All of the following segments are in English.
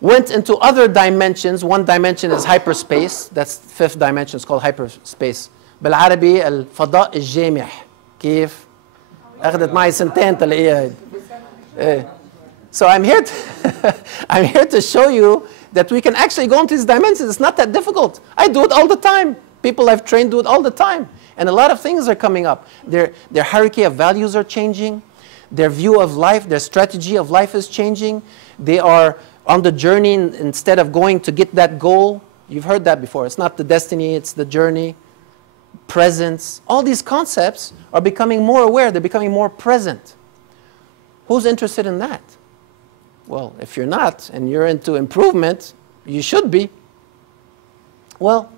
went into other dimensions. One dimension is hyperspace. That's the fifth dimension. It's called hyperspace. بالعربي الفضاء الجامح. كيف؟ أخذت معي سنتين تلاقيها. So I'm here to show you that we can actually go into these dimensions. It's not that difficult. I do it all the time. People I've trained do it all the time. And a lot of things are coming up. Their hierarchy of values are changing. Their view of life, their strategy of life is changing. They are on the journey instead of going to get that goal. You've heard that before. It's not the destiny, it's the journey. Presence. All these concepts are becoming more aware. They're becoming more present. Who's interested in that? Well, if you're not, and you're into improvement, you should be. Well,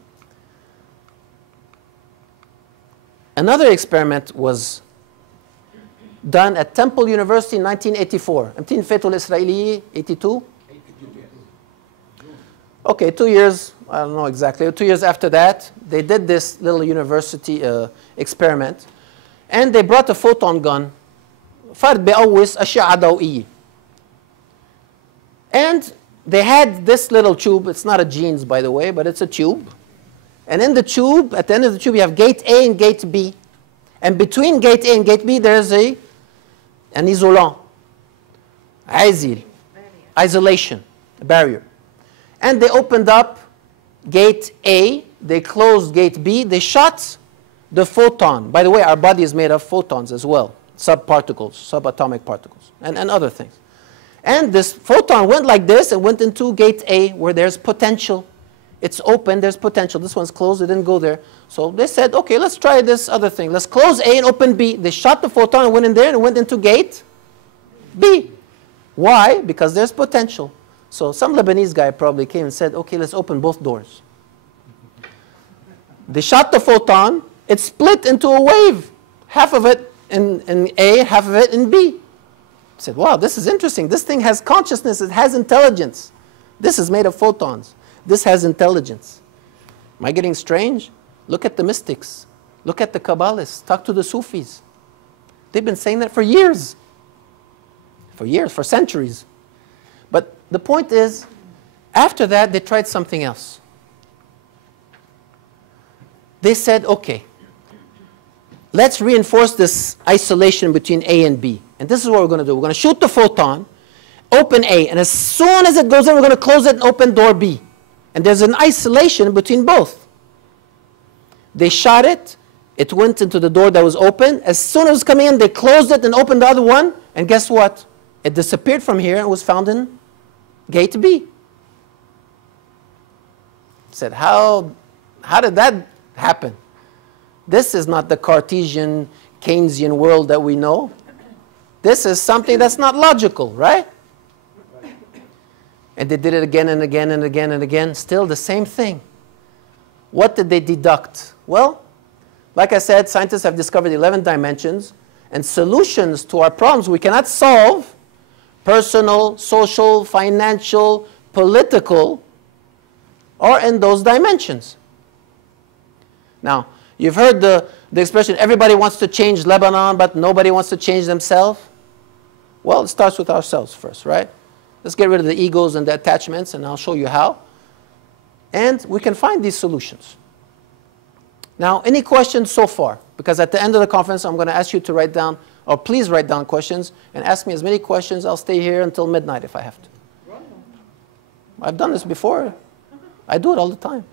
another experiment was done at Temple University in 1984. امتى فاتوا الإسرائيلية 82? Okay, 2 years, I don't know exactly, 2 years after that, they did this little university experiment, and they brought a photon gun. فرد بيقوس أشعة ضوئية. And they had this little tube. It's not a jeans, by the way, but it's a tube. And in the tube, at the end of the tube, you have gate A and gate B. And between gate A and gate B, there's an isolant, عازل, isolation, a barrier. And they opened up gate A, they closed gate B, they shot the photon. By the way, our body is made of photons as well, subparticles, subatomic particles, and other things. And this photon went like this and went into gate A where there's potential. It's open, there's potential. This one's closed, it didn't go there. So they said, okay, let's try this other thing. Let's close A and open B. They shot the photon and went in there and went into gate B. Why? Because there's potential. So some Lebanese guy probably came and said, okay, let's open both doors. They shot the photon, it split into a wave. Half of it in A, half of it in B. I said, wow, this is interesting. This thing has consciousness, it has intelligence. This is made of photons. This has intelligence. Am I getting strange? Look at the mystics. Look at the Kabbalists. Talk to the Sufis. They've been saying that for years. For years, for centuries. But the point is, after that, they tried something else. They said, okay, let's reinforce this isolation between A and B. And this is what we're going to do. We're going to shoot the photon, open A, and as soon as it goes in, we're going to close it and open door B. And there's an isolation between both. They shot it. It went into the door that was open. As soon as it was coming in, they closed it and opened the other one. And guess what? It disappeared from here and was found in gate B. I said, how did that happen? This is not the Cartesian, Keynesian world that we know. This is something that's not logical, right? And they did it again and again and again and again. Still the same thing. What did they deduct? Well, like I said, scientists have discovered 11 dimensions and solutions to our problems we cannot solve, personal, social, financial, political, are in those dimensions. Now, you've heard the expression, everybody wants to change Lebanon, but nobody wants to change themselves. Well, it starts with ourselves first, right? Let's get rid of the egos and the attachments, and I'll show you how. And we can find these solutions. Now, any questions so far? Because at the end of the conference, I'm going to ask you to write down, or please write down questions, and ask me as many questions. I'll stay here until midnight if I have to. I've done this before. I do it all the time.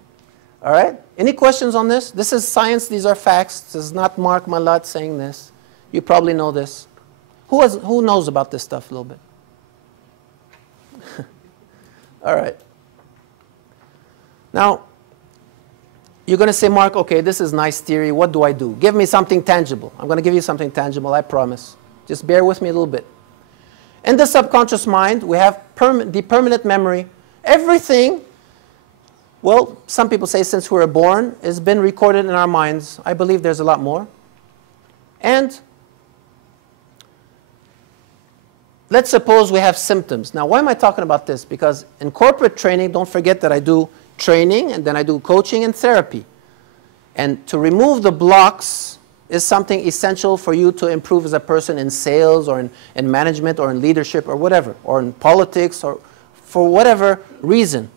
All right? Any questions on this? This is science. These are facts. This is not Marc Mallat saying this. You probably know this. Who knows about this stuff a little bit? All right. Now, you're going to say, Mark, okay, this is nice theory. What do I do? Give me something tangible. I'm going to give you something tangible, I promise. Just bear with me a little bit. In the subconscious mind, we have the permanent memory. Everything, well, some people say since we were born, has been recorded in our minds. I believe there's a lot more. And let's suppose we have symptoms. Now, why am I talking about this? Because in corporate training, don't forget that I do training, and then I do coaching and therapy. And to remove the blocks is something essential for you to improve as a person in sales or in management or in leadership or whatever, or in politics or for whatever reason,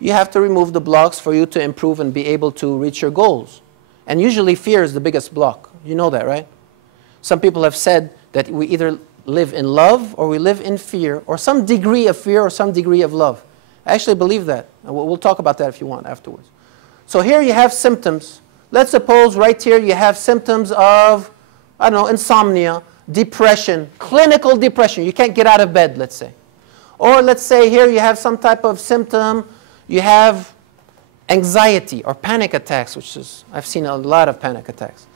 you have to remove the blocks for you to improve and be able to reach your goals. And usually fear is the biggest block. You know that, right? Some people have said that we either live in love or we live in fear, or some degree of fear or some degree of love. I actually believe that. And we'll talk about that if you want afterwards. So here you have symptoms. Let's suppose right here you have symptoms of, I don't know, insomnia, depression, clinical depression. You can't get out of bed, let's say. Or let's say here you have some type of symptom. You have anxiety or panic attacks, which is, I've seen a lot of panic attacks.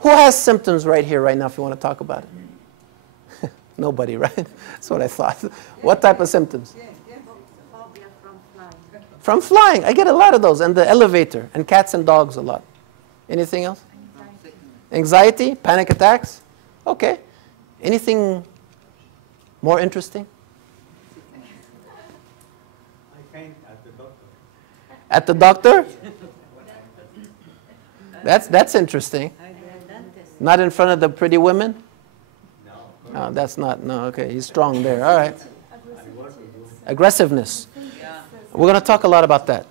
Who has symptoms right here, right now, if you want to talk about it? Nobody, right? That's what I thought. What type of symptoms? Phobia from flying. From flying. I get a lot of those. And the elevator. And cats and dogs a lot. Anything else? Anxiety? Panic attacks? Okay. Anything more interesting? I faint at the doctor. At the doctor? That's interesting. Not in front of the pretty women? No. No, that's not. No, okay. He's strong there. All right. Aggressiveness. We're going to talk a lot about that.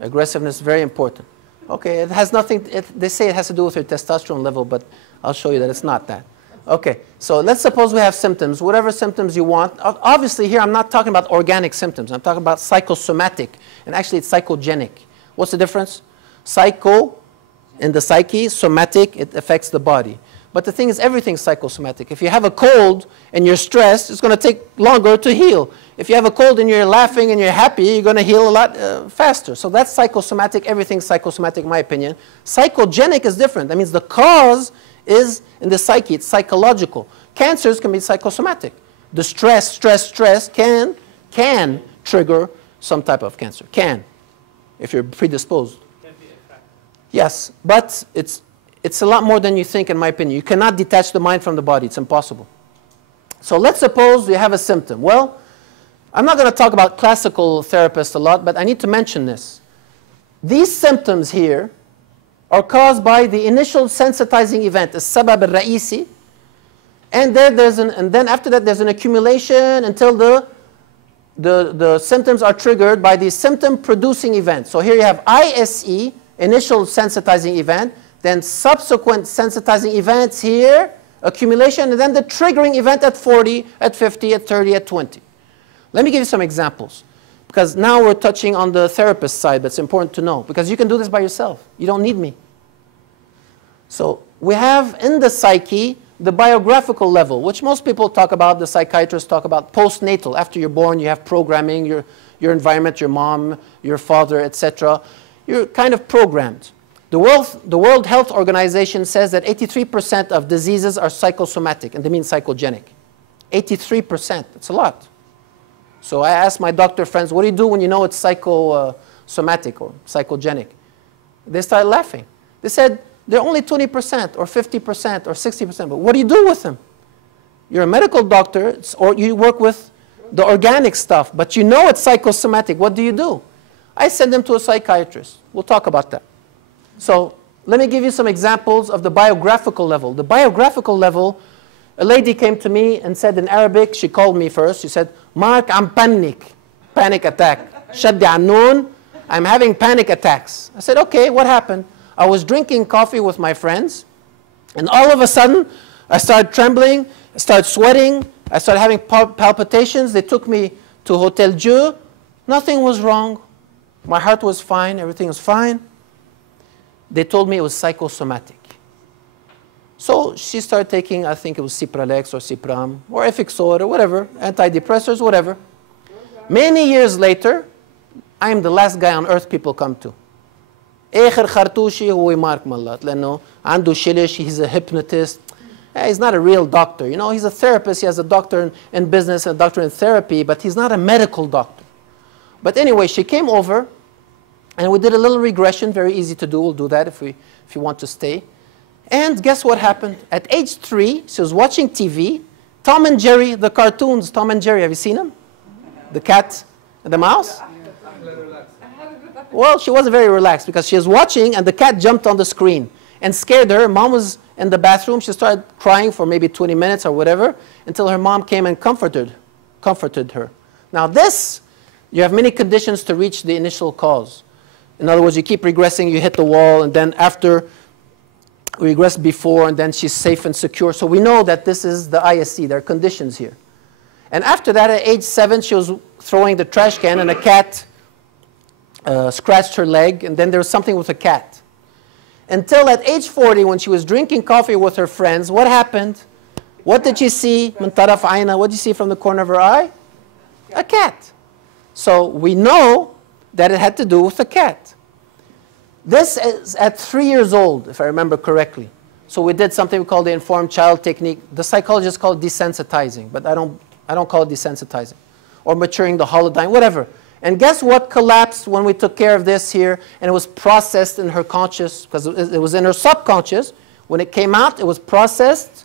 Aggressiveness, very important. Okay, it has nothing, they say it has to do with your testosterone level, but I'll show you that it's not that. Okay, so let's suppose we have symptoms, whatever symptoms you want. Obviously here I'm not talking about organic symptoms. I'm talking about psychosomatic, and actually it's psychogenic. What's the difference? Psycho, in the psyche, somatic, it affects the body. But the thing is, everything's psychosomatic. If you have a cold and you're stressed, it's going to take longer to heal. If you have a cold and you're laughing and you're happy, you're going to heal a lot faster. So that's psychosomatic. Everything's psychosomatic, in my opinion. Psychogenic is different. That means the cause is in the psyche. It's psychological. Cancers can be psychosomatic. The stress can trigger some type of cancer. Can, if you're predisposed. Yes, but it's a lot more than you think, in my opinion. You cannot detach the mind from the body. It's impossible. So let's suppose you have a symptom. Well, I'm not going to talk about classical therapists a lot, but I need to mention this. These symptoms here are caused by the initial sensitizing event, السبب الرئيسي, and then after that there's an accumulation until the symptoms are triggered by the symptom-producing event. So here you have ISE, initial sensitizing event, then subsequent sensitizing events here, accumulation, and then the triggering event at 40, at 50, at 30, at 20. Let me give you some examples, because now we're touching on the therapist side, but it's important to know, because you can do this by yourself. You don't need me. So we have in the psyche the biographical level, which most people talk about, the psychiatrists talk about postnatal. After you're born, you have programming, your environment, your mom, your father, etc. You're kind of programmed. The World Health Organization says that 83% of diseases are psychosomatic, and they mean psychogenic. 83%, it's a lot. So I asked my doctor friends, what do you do when you know it's psychosomatic or psychogenic? They started laughing. They said, they're only 20% or 50% or 60%, but what do you do with them? You're a medical doctor, or you work with the organic stuff, but you know it's psychosomatic. What do you do? I send them to a psychiatrist. We'll talk about that. So let me give you some examples of the biographical level. The biographical level, a lady came to me and said in Arabic, she called me first, she said, Mark, I'm panic attack. Shaddi Annoon, I'm having panic attacks. I said, okay, what happened? I was drinking coffee with my friends, and all of a sudden, I started trembling, I started sweating, I started having palpitations. They took me to Hotel Dieu. Nothing was wrong. My heart was fine, everything was fine. They told me it was psychosomatic. So she started taking, I think it was Cipralex or Cipram or Effixor or whatever, antidepressants, whatever. Many years later, I am the last guy on earth people come to. آخر خرطوشي هو Marc Mallat لأنه عنده شلش, he's a hypnotist. He's not a real doctor. You know, he's a therapist, he has a doctor in business and a doctor in therapy, but he's not a medical doctor. But anyway, she came over, and we did a little regression, very easy to do. We'll do that if you want to stay. And guess what happened? At age 3, she was watching TV. Tom and Jerry, the cartoons, Tom and Jerry, have you seen them? The cat and the mouse? Well, she wasn't very relaxed because she was watching and the cat jumped on the screen and scared her. Mom was in the bathroom. She started crying for maybe 20 minutes or whatever until her mom came and comforted her. Now this, you have many conditions to reach the initial cause. In other words, you keep regressing, you hit the wall, and then after, we regress before, and then she's safe and secure. So we know that this is the ISC. There are conditions here. And after that, at age 7, she was throwing the trash can, and a cat scratched her leg, and then there was something with a cat. Until at age 40, when she was drinking coffee with her friends, what happened? What did she see? Min taraf ayna. What did you see from the corner of her eye? A cat. So we know that it had to do with the cat. This is at 3 years old, if I remember correctly. So we did something we call the informed child technique. The psychologists call it desensitizing, but I don't call it desensitizing. Or maturing the holodyne, whatever. And guess what collapsed when we took care of this here, and it was processed in her conscious, because it was in her subconscious. When it came out, it was processed,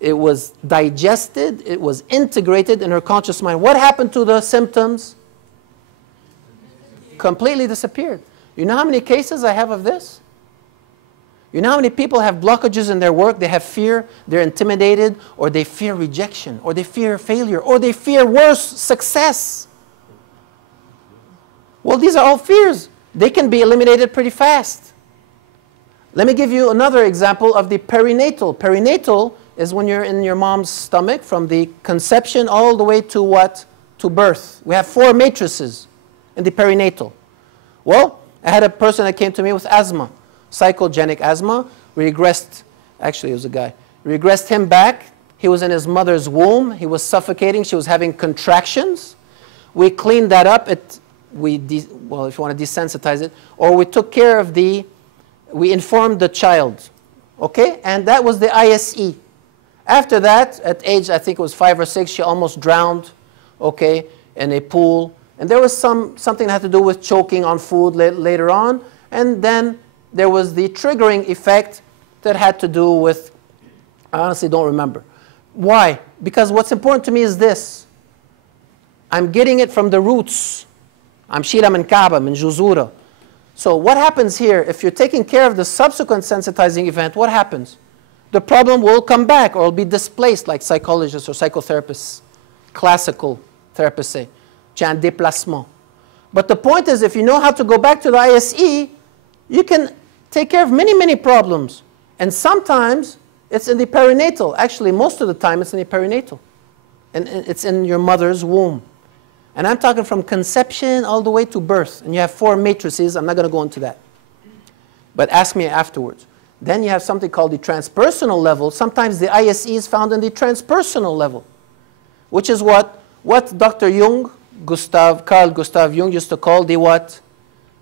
it was digested, it was integrated in her conscious mind. What happened to the symptoms? Completely disappeared. You know how many cases I have of this? You know how many people have blockages in their work? They have fear, they're intimidated, or they fear rejection, or they fear failure, or they fear worse, success. Well, these are all fears. They can be eliminated pretty fast. Let me give you another example of the perinatal. Perinatal is when you're in your mom's stomach, from the conception all the way to what? To birth. We have 4 matrices in the perinatal. Well, I had a person that came to me with asthma, psychogenic asthma. We regressed, actually it was a guy, we regressed him back. He was in his mother's womb. He was suffocating. She was having contractions. We cleaned that up. Well, if you want to desensitize it, or we took care of we informed the child, okay? And that was the ISE. After that, at age, I think it was 5 or 6, she almost drowned, okay, in a pool. And there was something that had to do with choking on food later on. And then there was the triggering effect that had to do with, I honestly don't remember. Why? Because what's important to me is this. I'm getting it from the roots. I'm shira min Kaaba, min juzura. So what happens here, if you're taking care of the subsequent sensitizing event, what happens? The problem will come back or will be displaced, like psychologists or psychotherapists, classical therapists say. Un déplacement. But the point is, if you know how to go back to the ISE, you can take care of many, many problems. And sometimes it's in the perinatal. Actually, most of the time it's in the perinatal. And it's in your mother's womb. And I'm talking from conception all the way to birth. And you have 4 matrices. I'm not going to go into that. But ask me afterwards. Then you have something called the transpersonal level. Sometimes the ISE is found in the transpersonal level, which is what Dr. Jung, Carl Gustav Jung used to call the what?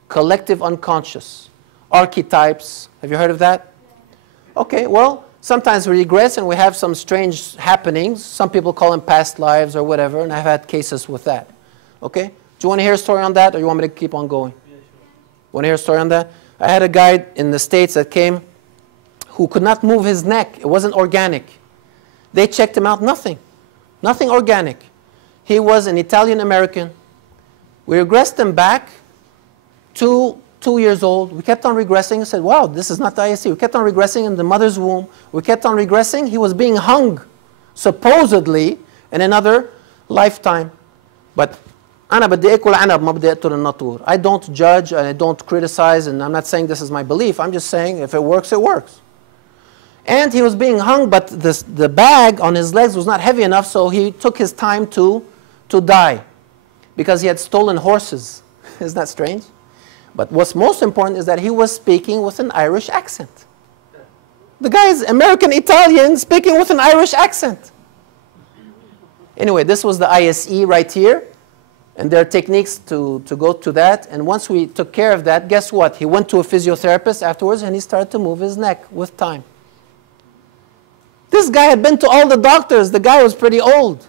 Collective unconscious. Archetypes. Have you heard of that? Okay, well, sometimes we regress and we have some strange happenings. Some people call them past lives or whatever, and I've had cases with that. Okay? Do you want to hear a story on that, or you want me to keep on going? Yeah, sure. Want to hear a story on that? I had a guy in the States that came who could not move his neck. It wasn't organic. They checked him out, nothing. Nothing organic. He was an Italian-American. We regressed him back to 2 years old. We kept on regressing and said, wow, this is not the ISC. We kept on regressing in the mother's womb. We kept on regressing. He was being hung, supposedly, in another lifetime. But I don't judge, and I don't criticize, and I'm not saying this is my belief. I'm just saying if it works, it works. And he was being hung, but the bag on his legs was not heavy enough, so he took his time to die because he had stolen horses. Isn't that strange? But what's most important is that he was speaking with an Irish accent. The guy is American-Italian speaking with an Irish accent. Anyway, this was the ISE right here. And there are techniques to go to that. And once we took care of that, guess what? He went to a physiotherapist afterwards and he started to move his neck with time. This guy had been to all the doctors. The guy was pretty old.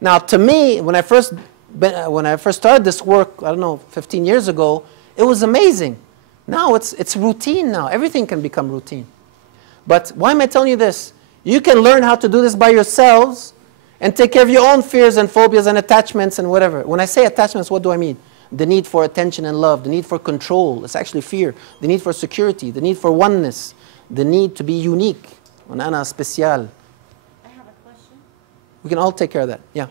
Now, to me, when I first started this work, I don't know, 15 years ago, it was amazing. Now it's routine now. Everything can become routine. But why am I telling you this? You can learn how to do this by yourselves and take care of your own fears and phobias and attachments and whatever. When I say attachments, what do I mean? The need for attention and love, the need for control, it's actually fear, the need for security, the need for oneness, the need to be unique. أنا special. I have a question. We can all take care of that, yeah.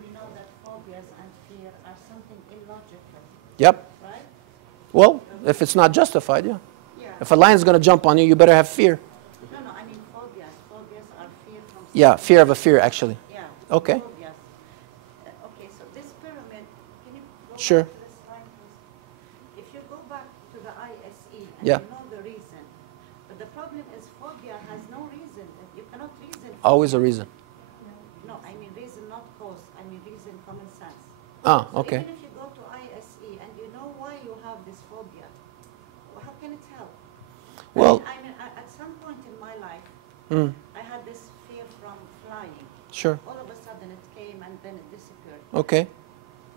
we know that phobias and fear are something illogical, Yep. right? Well, if it's not justified, yeah. Yeah. If a lion's going to jump on you, you better have fear. No, no, I mean phobias. Phobias are fear from Yeah, something. fear of a fear, actually. Yeah. Okay. Phobias. Okay, so this pyramid, can you go Sure. back to this slide, please? If you go back to the ISE and Yeah. you know the reason, but the problem is phobia has no reason. You cannot reason. Always a reason. No, I mean reason, not cause. I mean reason, common sense. Ah, So okay. even if you go to ISE and you know why you have this phobia, how can it help? Well, I mean, at some point in my life, mm, I had this fear from flying. sure. All of a sudden it came and then it disappeared. Okay.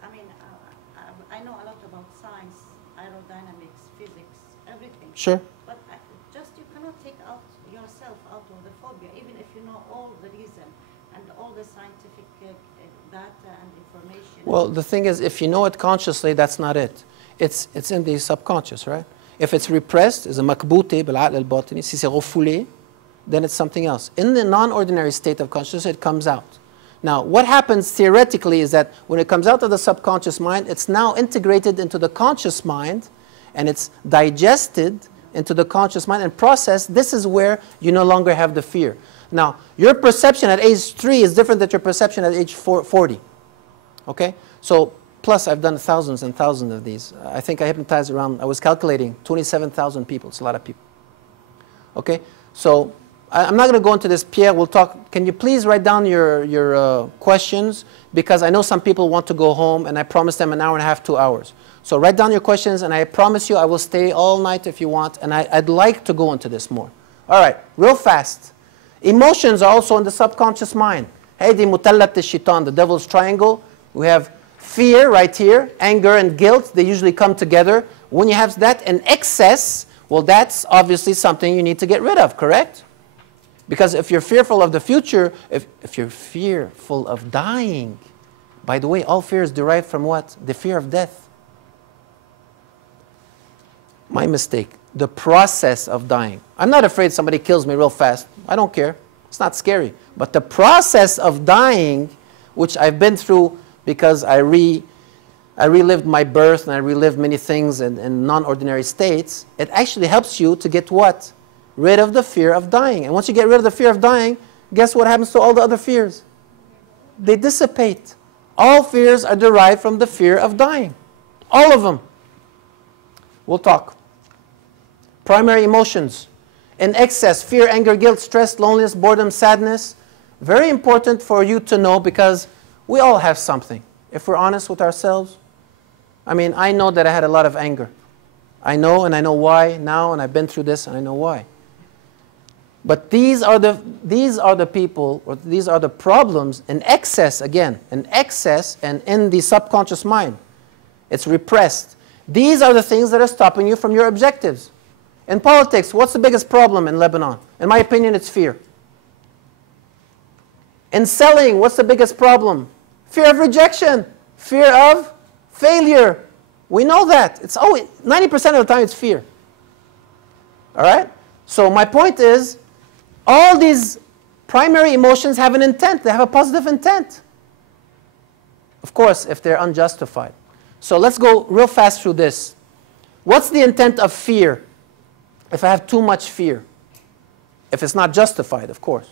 I mean, I know a lot about science, aerodynamics, physics, everything. Sure. But just you cannot take out yourself out of the phobia, even if you know all the reason and all the scientific data and information. Well, the thing is, if you know it consciously, that's not it. It's in the subconscious, right? If it's repressed, is a makbouti بالعقل الباطني, si c'est refoulé, then it's something else. In the non-ordinary state of consciousness, it comes out. Now, what happens theoretically is that when it comes out of the subconscious mind, it's now integrated into the conscious mind, and it's digested into the conscious mind and processed. This is where you no longer have the fear. Now, your perception at age 3 is different than your perception at age 40. Okay? So, plus I've done thousands and thousands of these. I think I hypnotized around, I was calculating, 27,000 people. It's a lot of people. Okay? So, I'm not going to go into this. Pierre, we'll talk. Can you please write down your questions? Because I know some people want to go home, and I promised them an hour and a half, 2 hours. So write down your questions, and I promise you I will stay all night if you want, and I'd like to go into this more. All right, real fast. Emotions are also in the subconscious mind. هيدي مثلث الشيطان, the devil's triangle. We have fear right here, anger and guilt. They usually come together. When you have that in excess, well, that's obviously something you need to get rid of, correct? Because if you're fearful of the future, if you're fearful of dying, by the way, all fear is derived from what? The fear of death. My mistake. The process of dying. I'm not afraid somebody kills me real fast. I don't care. It's not scary. But the process of dying, which I've been through because I relived my birth and I relived many things in non-ordinary states, it actually helps you to get what? Rid of the fear of dying. And once you get rid of the fear of dying, guess what happens to all the other fears? They dissipate. All fears are derived from the fear of dying. All of them. We'll talk. Primary emotions. In excess, fear, anger, guilt, stress, loneliness, boredom, sadness. Very important for you to know because we all have something. If we're honest with ourselves. I mean, I know that I had a lot of anger. I know, and I know why now, and I've been through this, and I know why. But these are the people, or these are the problems in excess, again, in excess and in the subconscious mind. It's repressed. These are the things that are stopping you from your objectives. In politics, what's the biggest problem in Lebanon? In my opinion, it's fear. In selling, what's the biggest problem? Fear of rejection, fear of failure. We know that. It's always, 90% of the time it's fear. All right? So my point is, all these primary emotions have an intent. They have a positive intent. Of course, if they're unjustified. So let's go real fast through this. What's the intent of fear? If I have too much fear. If it's not justified, of course.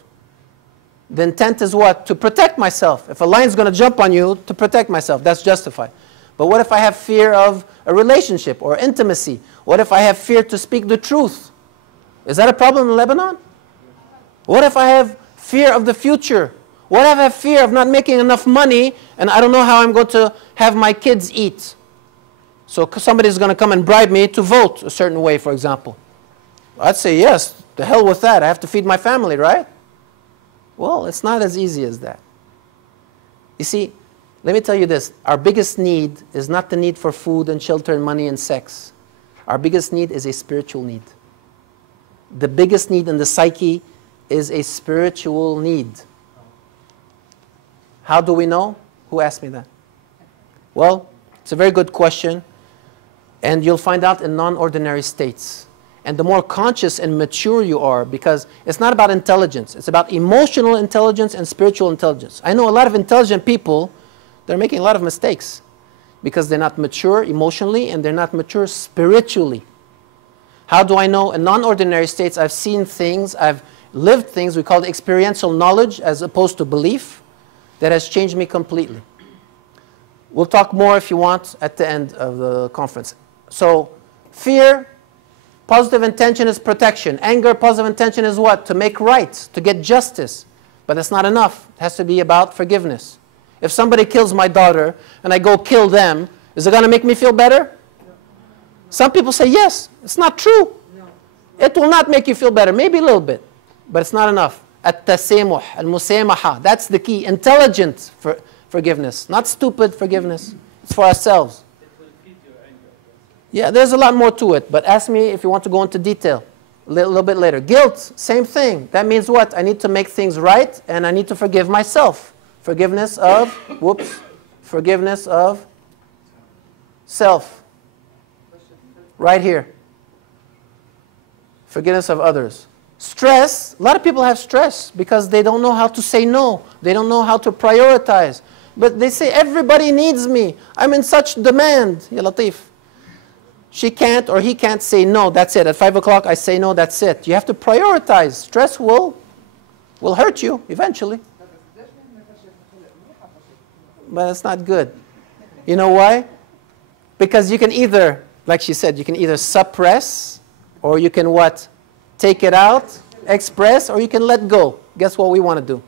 The intent is what? To protect myself. If a lion's going to jump on you, to protect myself. That's justified. But what if I have fear of a relationship or intimacy? What if I have fear to speak the truth? Is that a problem in Lebanon? What if I have fear of the future? What if I have fear of not making enough money and I don't know how I'm going to have my kids eat? So somebody's going to come and bribe me to vote a certain way, for example. I'd say, yes, the hell with that. I have to feed my family, right? Well, it's not as easy as that. You see, let me tell you this. Our biggest need is not the need for food and shelter and money and sex. Our biggest need is a spiritual need. The biggest need in the psyche is a spiritual need. How do we know? Who asked me that? Well, it's a very good question. And you'll find out in non-ordinary states. and the more conscious and mature you are, because it's not about intelligence. It's about emotional intelligence and spiritual intelligence. I know a lot of intelligent people, they're making a lot of mistakes because they're not mature emotionally and they're not mature spiritually. How do I know? In non-ordinary states, I've seen things, I've lived things, we call it experiential knowledge as opposed to belief, that has changed me completely. We'll talk more if you want at the end of the conference. So, fear, positive intention is protection. Anger, positive intention is what? To make right, to get justice. But that's not enough. It has to be about forgiveness. If somebody kills my daughter and I go kill them, is it going to make me feel better? No. Some people say yes. It's not true. No. It will not make you feel better. Maybe a little bit. But it's not enough. At-tasamuh, al-musamaha. That's the key. Intelligent forgiveness. Not stupid forgiveness. It's for ourselves. It will feed your anger. Yeah, there's a lot more to it. But ask me if you want to go into detail a little bit later. Guilt, same thing. That means what? I need to make things right and I need to forgive myself. Forgiveness of, forgiveness of self. Right here. Forgiveness of others. Stress, a lot of people have stress because they don't know how to say no. They don't know how to prioritize. But they say, everybody needs me. I'm in such demand. Ya Latif. She can't or he can't say no. That's it. At 5 o'clock, I say no. That's it. You have to prioritize. Stress will hurt you eventually. But it's not good. You know why? Because you can either, like she said, you can either suppress or you can what? Take it out, express, or you can let go. Guess what we want to do?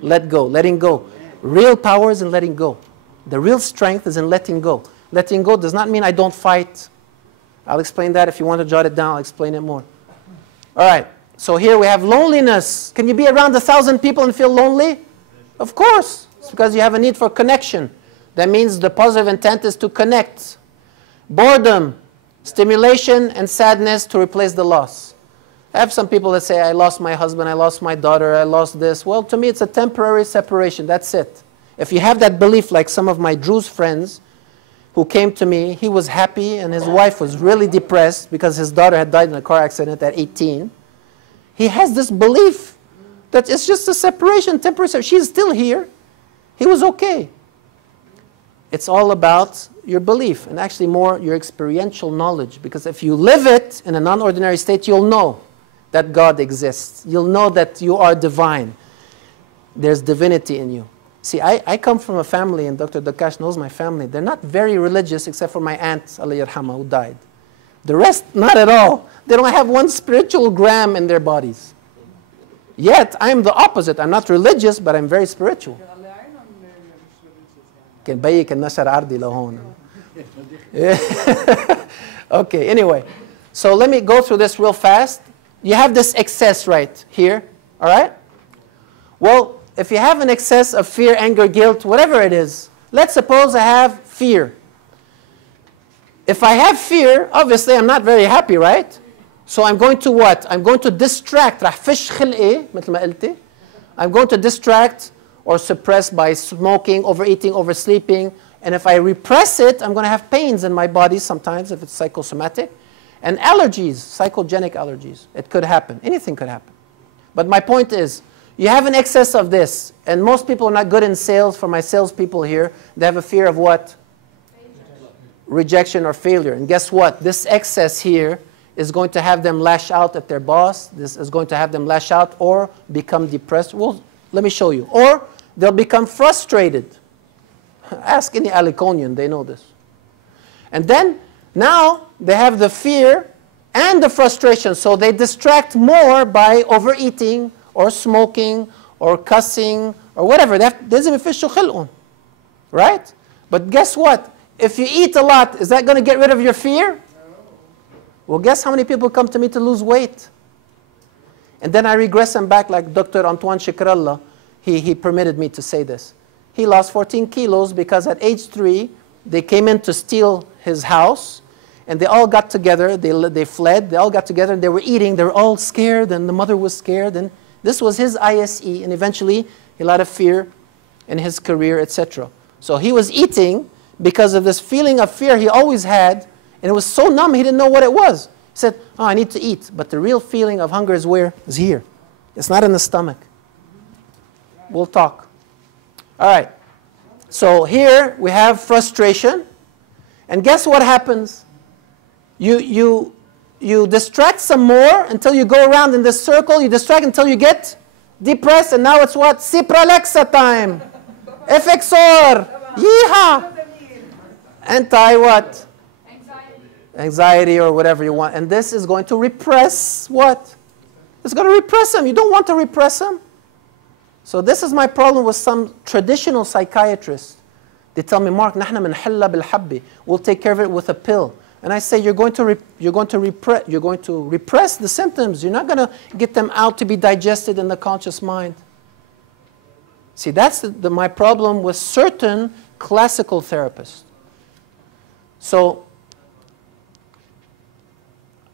Let go, letting go. Real power is in letting go. The real strength is in letting go. Letting go does not mean I don't fight. I'll explain that. If you want to jot it down, I'll explain it more. All right. So here we have loneliness. Can you be around 1,000 people and feel lonely? Of course. It's because you have a need for connection. That means the positive intent is to connect. Boredom, stimulation, and sadness to replace the loss. I have some people that say, I lost my husband, I lost my daughter, I lost this. Well, to me, it's a temporary separation. That's it. If you have that belief, like some of my Druze friends who came to me, he was happy and his wife was really depressed because his daughter had died in a car accident at 18. He has this belief that it's just a separation, temporary separation. She's still here. He was okay. It's all about your belief and actually more your experiential knowledge, because if you live it in a non-ordinary state, you'll know that God exists. You'll know that you are divine. There's divinity in you. See, I come from a family, and Dr. Dakash knows my family. They're not very religious except for my aunt, Allah yarhamah, who died. The rest, not at all. They don't have one spiritual gram in their bodies. Yet, I'm the opposite. I'm not religious, but I'm very spiritual. Okay, anyway. So let me go through this real fast. You have this excess right here, all right? Well, if you have an excess of fear, anger, guilt, whatever it is, let's suppose I have fear. If I have fear, obviously I'm not very happy, right? So I'm going to what? I'm going to distract. I'm going to distract or suppress by smoking, overeating, oversleeping. And if I repress it, I'm going to have pains in my body sometimes if it's psychosomatic. And allergies, psychogenic allergies. It could happen. Anything could happen. But my point is, you have an excess of this. And most people are not good in sales. For my salespeople here, they have a fear of what? Rejection or failure. And guess what? This excess here is going to have them lash out at their boss. This is going to have them lash out or become depressed. Well, let me show you. Or they'll become frustrated. Ask any Aliconian, they know this. And then, now, they have the fear and the frustration. So they distract more by overeating or smoking or cussing or whatever. Right? But guess what? If you eat a lot, is that going to get rid of your fear? No. Well, guess how many people come to me to lose weight? And then I regress them back like Dr. Antoine Shikrallah. He permitted me to say this. He lost 14 kilos because at age 3, they came in to steal his house. And they all got together. They fled. They all got together. And they were eating. They were all scared. And the mother was scared. And this was his ISE. And eventually, he had a lot of fear in his career, etc. So he was eating because of this feeling of fear he always had. And it was so numb, he didn't know what it was. said, oh, I need to eat. But the real feeling of hunger is where? Is here. It's not in the stomach. We'll talk. All right. So here we have frustration. And guess what happens? You distract some more until you go around in this circle. You distract until you get depressed. And now it's what? Cipralexa time. Effexor. Yeehaw. Anti what? Anxiety or whatever you want. And this is going to repress what? It's going to repress them. You don't want to repress them. So this is my problem with some traditional psychiatrists. They tell me, Mark, نحن بنحلها بالحبة. We'll take care of it with a pill. And I say, you're going to repress the symptoms. You're not going to get them out to be digested in the conscious mind. See, that's my problem with certain classical therapists. So,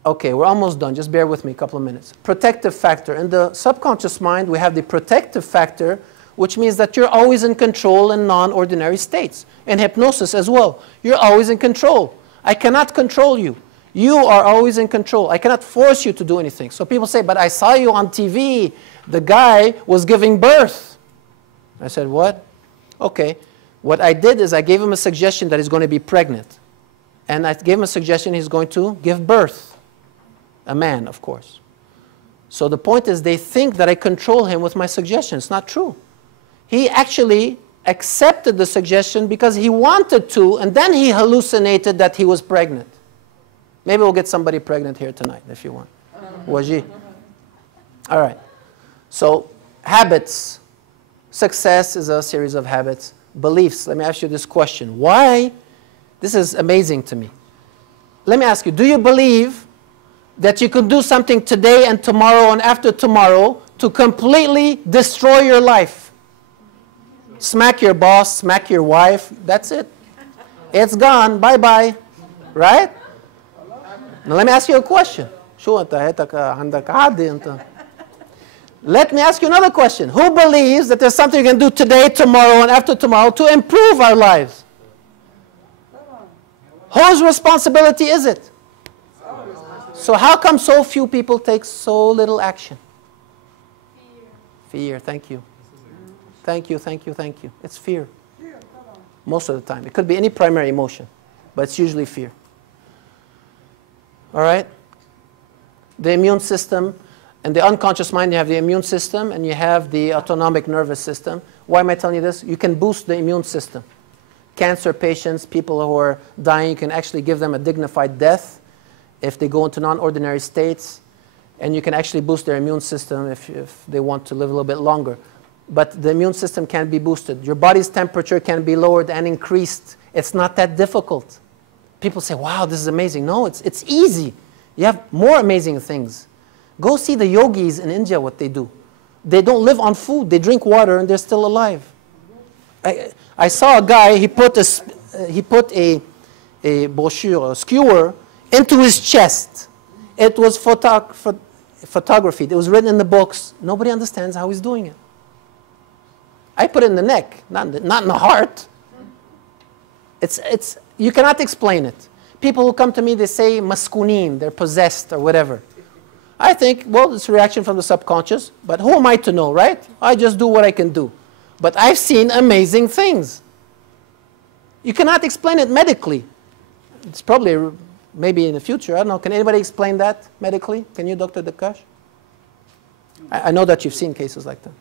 okay, we're almost done. Just bear with me a couple of minutes. Protective factor. In the subconscious mind, we have the protective factor, which means that you're always in control in non-ordinary states. In hypnosis as well. You're always in control. I cannot control you. You are always in control. I cannot force you to do anything. So people say, but I saw you on TV. The guy was giving birth. I said, what? Okay. What I did is I gave him a suggestion that he's going to be pregnant. And I gave him a suggestion he's going to give birth. A man, of course. So the point is they think that I control him with my suggestion. It's not true. He actually accepted the suggestion because he wanted to, and then he hallucinated that he was pregnant. Maybe we'll get somebody pregnant here tonight if you want. Waji. All right. So habits. Success is a series of habits. Beliefs. Let me ask you this question. Why? This is amazing to me. Let me ask you, do you believe that you can do something today and tomorrow and after tomorrow to completely destroy your life? Smack your boss, smack your wife, that's it. It's gone, bye-bye. Right? Now let me ask you a question. Let me ask you another question. Who believes that there's something you can do today, tomorrow, and after tomorrow to improve our lives? Whose responsibility is it? So how come so few people take so little action? Fear, thank you. Thank you, thank you, thank you. It's fear. Most of the time. It could be any primary emotion, but it's usually fear. All right? The immune system, and the unconscious mind, you have the immune system, and you have the autonomic nervous system. Why am I telling you this? You can boost the immune system. Cancer patients, people who are dying, you can actually give them a dignified death if they go into non-ordinary states, and you can actually boost their immune system if they want to live a little bit longer. But the immune system can be boosted. Your body's temperature can be lowered and increased. It's not that difficult. People say, wow, this is amazing. No, it's easy. You have more amazing things. Go see the yogis in India, what they do. They don't live on food. They drink water and they're still alive. I saw a guy, he put a brochure, a skewer, into his chest. It was photography. It was written in the books. Nobody understands how he's doing it. I put it in the neck, not in the heart. You cannot explain it. People who come to me, they say maskunin, they're possessed or whatever. I think, well, it's a reaction from the subconscious, but who am I to know, right? I just do what I can do. But I've seen amazing things. You cannot explain it medically. It's probably, maybe in the future, I don't know. Can anybody explain that medically? Can you, Dr. Dakash? I know that you've seen cases like that.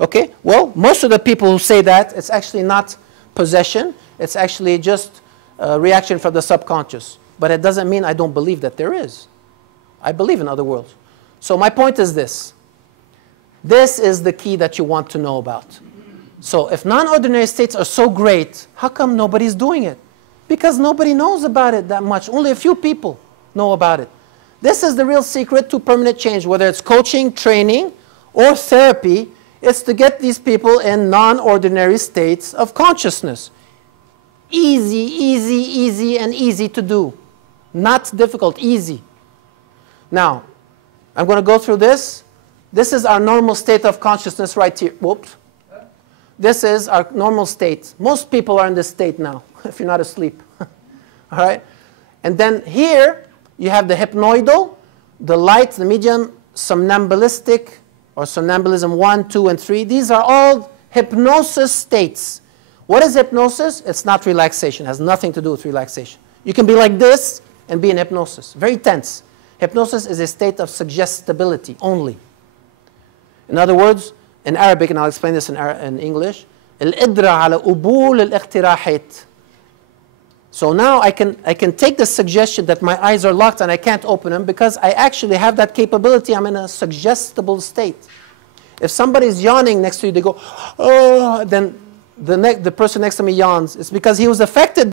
Okay, well, most of the people who say that, it's actually not possession. It's actually just a reaction from the subconscious. But it doesn't mean I don't believe that there is. I believe in other worlds. So my point is this. This is the key that you want to know about. So if non-ordinary states are so great, how come nobody's doing it? Because nobody knows about it that much. Only a few people know about it. This is the real secret to permanent change, whether it's coaching, training, or therapy. It's to get these people in non-ordinary states of consciousness. Easy, easy, easy, and easy to do. Not difficult, easy. Now, I'm going to go through this. This is our normal state of consciousness right here. Whoops. This is our normal state. Most people are in this state now, if you're not asleep. All right? And then here, You have the hypnoidal, the light, the medium, somnambulistic, or somnambulism 1, 2, and 3. These are all hypnosis states. What is hypnosis? It's not relaxation. It has nothing to do with relaxation. You can be like this and be in hypnosis. Very tense. Hypnosis is a state of suggestibility only. In other words, in Arabic, and I'll explain this in English, القدرة على قبول الاقتراحات. So now I can take the suggestion that my eyes are locked and I can't open them because I actually have that capability. I'm in a suggestible state. If somebody's yawning next to you, they go, oh, then the person next to me yawns. It's because he was affected